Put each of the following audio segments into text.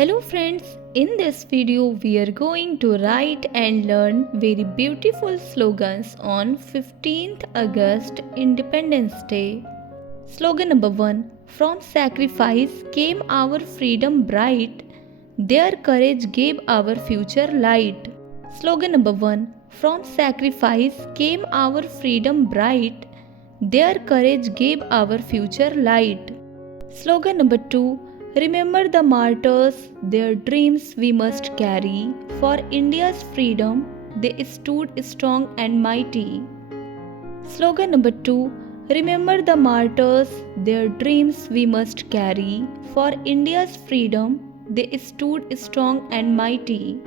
Hello friends, in this video we are going to write and learn very beautiful slogans on 15th August Independence Day. Slogan number 1. From sacrifice came our freedom bright, their courage gave our future light. Slogan number 1. From sacrifice came our freedom bright, their courage gave our future light. Slogan number 2. Remember the martyrs, their dreams we must carry. For India's freedom, they stood strong and mighty. Slogan number 2. Remember the martyrs, their dreams we must carry. For India's freedom, they stood strong and mighty.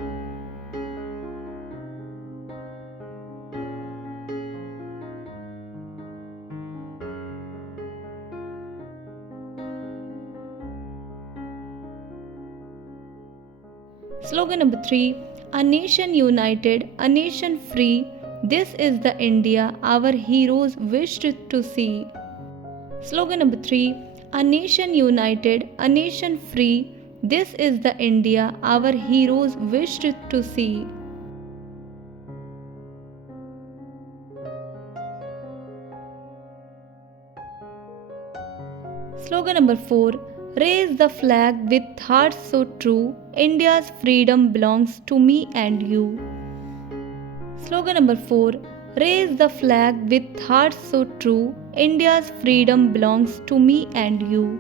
Slogan number 3. A nation united, a nation free. This is the India our heroes wished to see. Slogan number 3. A nation united, a nation free. This is the India our heroes wished to see. Slogan number 4. Raise the flag with hearts so true. India's freedom belongs to me and you. Slogan number 4. Raise the flag with hearts so true. India's freedom belongs to me and you.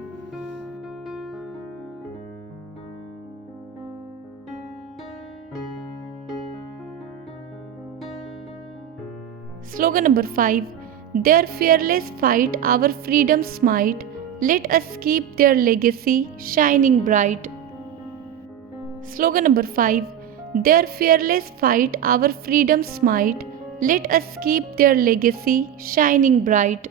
Slogan number 5. Their fearless fight our freedom's might. Let us keep their legacy shining bright. Slogan number 5. Their fearless fight our freedom's might. Let us keep their legacy shining bright.